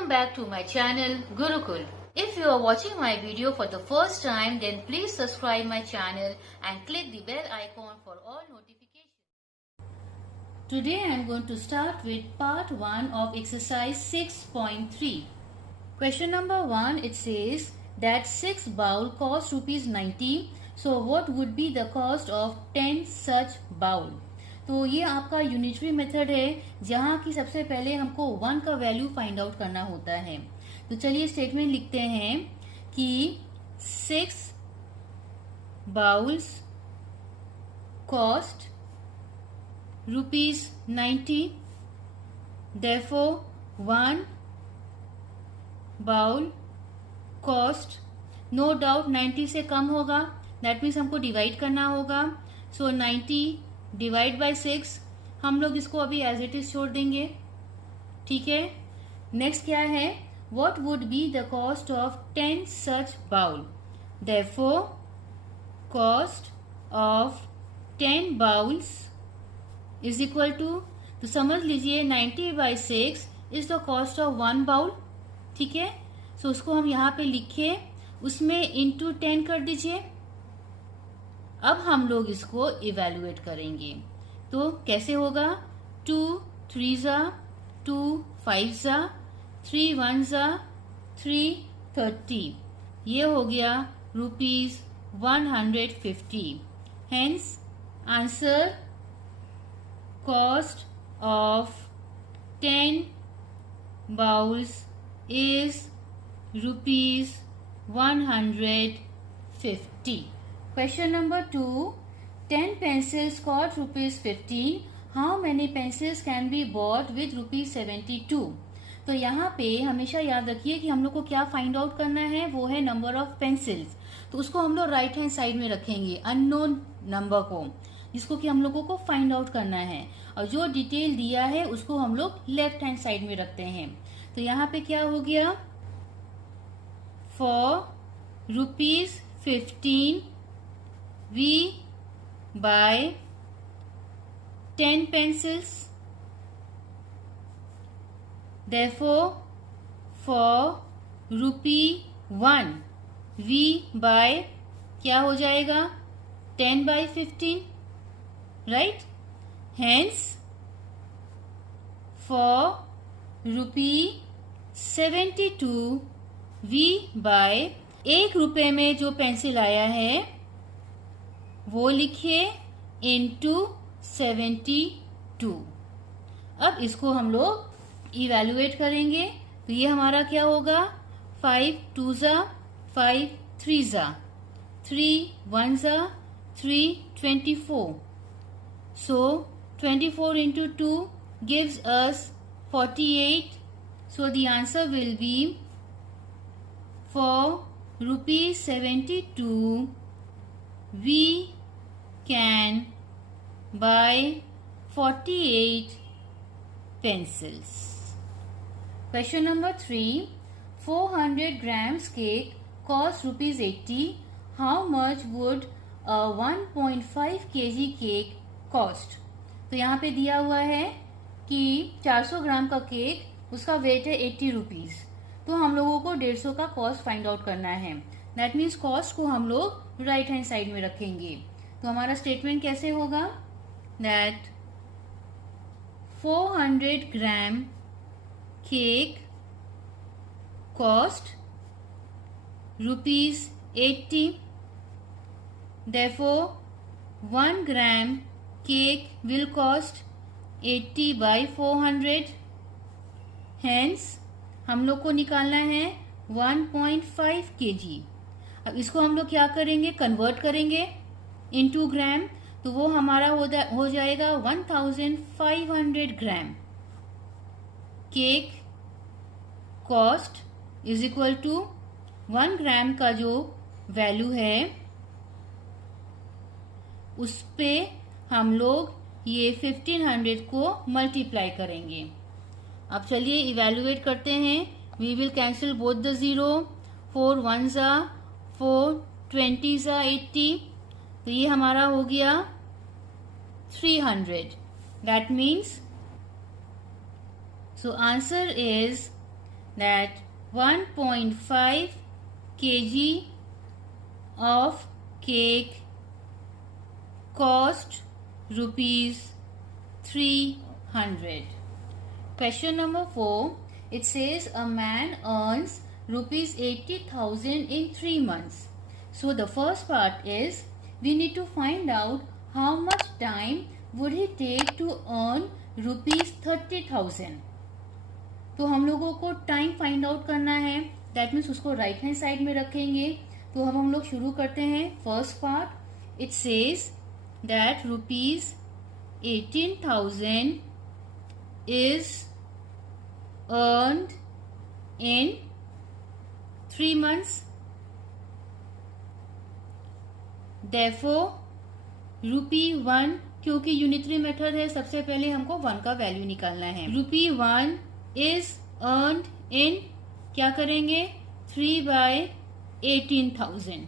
Welcome back to my channel Gurukul. If you are watching my video for the first time, then please subscribe my channel and click the bell icon for all notifications. Today I am going to start with part 1 of exercise 6.3. Question number 1, it says that 6 bowl cost rupees 90. So what would be the cost of 10 such bowl? तो ये आपका unitary method है जहाँ की सबसे पहले हमको 1 का वैल्यू फाइंड आउट करना होता है। तो चलिए स्टेटमेंट लिखते हैं कि 6 bowls cost rupees 90, therefore 1 bowl cost, no doubt 90 से कम होगा, दैट मीन्स हमको डिवाइड करना होगा। सो 90 डिवाइड बाय 6, हम लोग इसको अभी एज इट इज छोड़ देंगे, ठीक है। नेक्स्ट क्या है, what would be the cost of 10 such bowl, therefore cost of 10 bowls is equal to, तो समझ लीजिए 90 by 6 is the cost of 1 bowl, ठीक है। सो उसको हम यहाँ पे लिखे, उसमें इंटू 10 कर दीजिए। अब हम लोग इसको इवेल्युएट करेंगे, तो कैसे होगा, 2 3 ज़ा 2 5 ज़ा 3 1 ज़ा 3 30, ये हो गया rupees 150। Hence answer cost of 10 bowls is rupees 150। Question number 2, 10 pencils cost rupees 15. How many pencils can be bought with rupees 72? तो यहाँ पे हमेशा याद रखिए कि हम लोग को क्या फाइंड आउट करना है, वो है नंबर ऑफ पेंसिल्स। तो उसको हम लोग राइट हैंड साइड में रखेंगे, अननोन नंबर को, जिसको कि हम लोगों को फाइंड आउट करना है, और जो डिटेल दिया है उसको हम लोग लेफ्ट हैंड साइड में रखते हैं। तो यहाँ पे क्या हो गया, for rupees 15 we buy 10 pencils, therefore for ₹1 we buy, क्या हो जाएगा, 10 by 15, right? Hence for ₹72 we buy, 1 रुपए में जो पेंसिल आया है वो लिखिए इंटू 72। अब इसको हम लोग इवेल्युएट करेंगे, तो ये हमारा क्या होगा, 5 2 ज़ा 5 3 ज़ा 3 1 ज़ा 3 24। सो 24 into 2 gives us 48। So the answer will be for ₹72 we can buy 48 pencils. Question number 3, 400 grams cake costs rupees 80. How much would a 1.5 kg cake cost? तो यहाँ पे दिया हुआ है कि 400 ग्राम का केक, उसका वेट है 80 रुपीज। तो हम लोगों को 150 का कॉस्ट फाइंड आउट करना है। दैट मीन्स कॉस्ट को हम लोग राइट हैंड साइड में रखेंगे। तो हमारा स्टेटमेंट कैसे होगा, that 400 gram cake cost rupees 80, therefore 1 gram cake will cost 80 by 400। Hence हम लोग को निकालना है 1.5 kg। अब इसको हम लोग क्या करेंगे, कन्वर्ट करेंगे इनटू ग्राम, तो वो हमारा हो जाएगा 1500 gram. Cake cost is equal to 1 gram का जो वैल्यू है उस पे हम लोग ये 1500 को मल्टीप्लाई करेंगे। अब चलिए इवेल्युएट करते हैं। We will cancel both the 0, 4 1 ज़ा 4 20 ज़ा 80, तो ये हमारा हो गया 300। That means, so answer is that 1.5 kg of cake cost rupees 300. Question number 4. It says a man earns rupees 80,000 in 3 months. So the first part is we need to find out how much time would he take to earn rupees 30,000. तो हम लोगों को time find out करना है. That means उसको right hand side में रखेंगे. तो हम लोग शुरू करते हैं. First part it says that rupees 18,000 is earned in 3 months. Therefore, ₹1 क्योंकि यूनिटरी मेथड है, सबसे पहले हमको 1 का वैल्यू निकालना है. ₹1 इज अर्नड इन क्या करेंगे 3/18,000.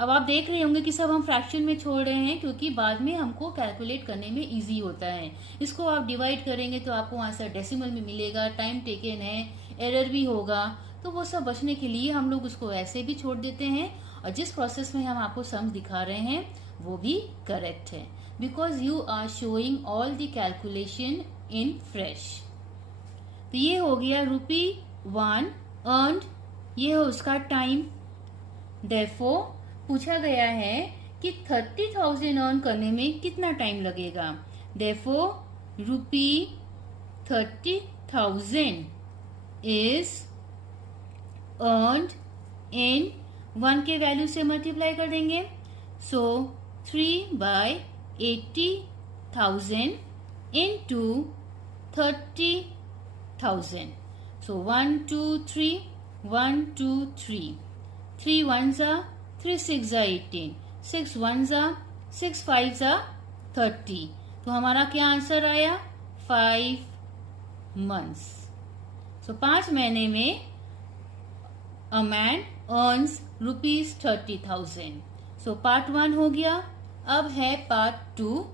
अब आप देख रहे होंगे कि सब हम फ्रैक्शन में छोड़ रहे हैं क्योंकि बाद में हमको कैलकुलेट करने में इजी होता है. इसको आप डिवाइड करेंगे तो आपको आंसर डेसिमल में मिलेगा. टाइम टेकन है, एरर भी होगा, तो वो सब बचने के लिए हम लोग उसको ऐसे भी छोड़ देते हैं. और जिस प्रोसेस में हम आपको सम्स दिखा रहे हैं वो भी करेक्ट है because you are showing all the calculation in fresh. तो ये हो गया ₹1 अर्नड, ये है उसका टाइम. देयरफॉर पूछा गया है कि 30,000 अर्न करने में कितना टाइम लगेगा. देयरफॉर ₹30,000 इज अर्नड इन 1 के वैल्यू से मल्टीप्लाई कर देंगे. सो 3/80,000 into 30,000. So 1 2 3 1 2 3 3 1s are 3 6s are 18 6 1s are 6 5s are 30. तो हमारा क्या आंसर आया 5 months. So 5 महीने में a man earns ₹30,000. So part 1 हो गया. अब है part 2.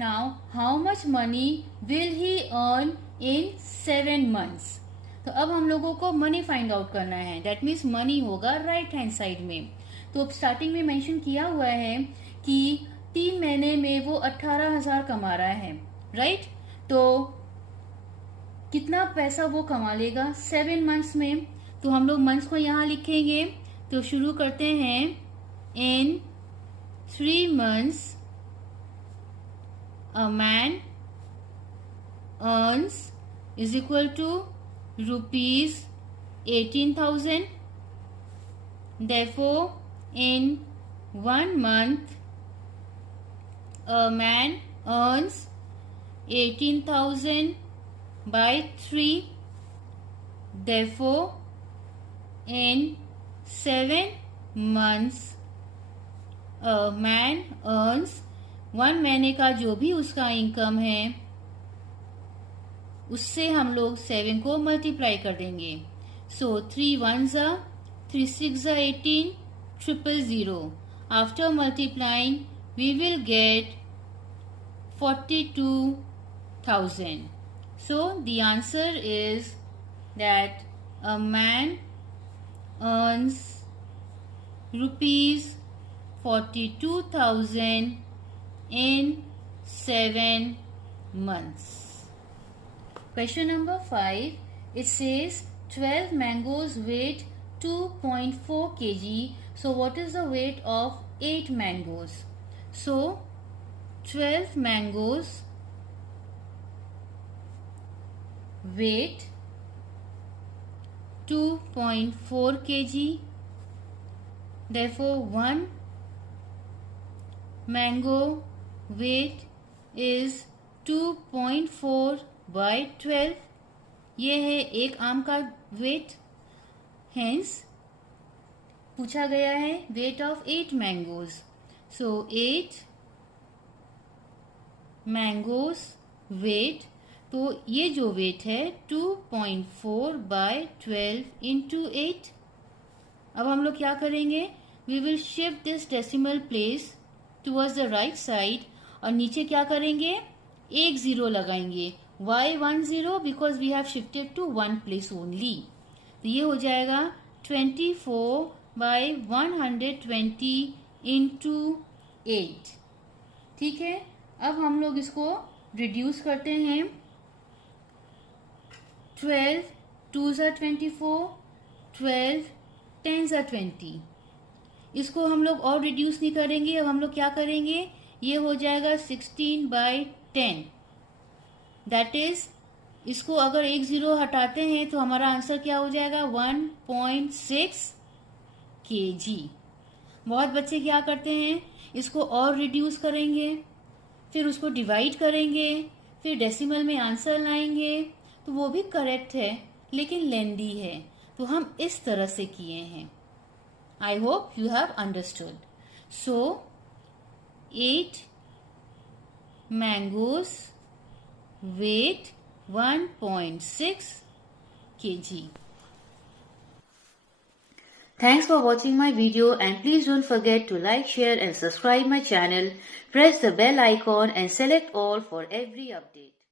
Now how much money will he earn in 7 months? तो अब हम लोगों को मनी फाइंड आउट करना है. दैट मीन्स मनी होगा राइट हैंड साइड में. तो स्टार्टिंग में मेंशन किया हुआ है कि 3 महीने में वो 18,000 कमा रहा है. राइट तो कितना पैसा वो कमा लेगा 7 मंथ्स में. तो हम लोग मंथ्स को यहाँ लिखेंगे. तो शुरू करते हैं. इन 3 months a man earns is equal to ₹18,000. Therefore, in 1 month, a man earns 18,000 by 3. Therefore, in 7 months, a man earns 1 महीने का जो भी उसका इनकम है उससे हम लोग 7 को मल्टीप्लाई कर देंगे. सो 3 1s are 3 6s are 18 000. After multiplying we will get 42,000. So the answer is that a man earns ₹42,000 in 7 months. Question number 5. It says 12 mangoes weight 2.4 kg. So what is the weight of 8 mangoes? So 12 mangoes weight 2.4 kg. Therefore 1 mango weight is 2.4 by 12. ये है एक आम का wait. Hence पूछा गया है weight of 8 mangoes. So 8 mangoes weight. तो ये जो वेट है 2.4 by 12 into 8. अब हम लोग क्या करेंगे we will shift this decimal place towards the right side और नीचे क्या करेंगे 1 0 लगाएंगे Why 10? Because we have shifted to one place only. तो ये हो जाएगा 24/120 into 8. ठीक है, अब हम लोग इसको रिड्यूस करते हैं. 12 2s are 24, 12 10s are 20. इसको हम लोग और रिड्यूस नहीं करेंगे. अब हम लोग क्या करेंगे, ये हो जाएगा 16/10. दैट इज, इसको अगर एक जीरो हटाते हैं तो हमारा आंसर क्या हो जाएगा, 1.6 kg. बहुत बच्चे क्या करते हैं, इसको और रिड्यूस करेंगे, फिर उसको डिवाइड करेंगे, फिर डेसिमल में आंसर लाएंगे. तो वो भी करेक्ट है लेकिन लेंदी है, तो हम इस तरह से किए हैं. I hope you have understood. So 8 mangoes weight 1.6 kg. Thanks for watching my video, and please don't forget to like, share and subscribe my channel. Press the bell icon and select all for every update.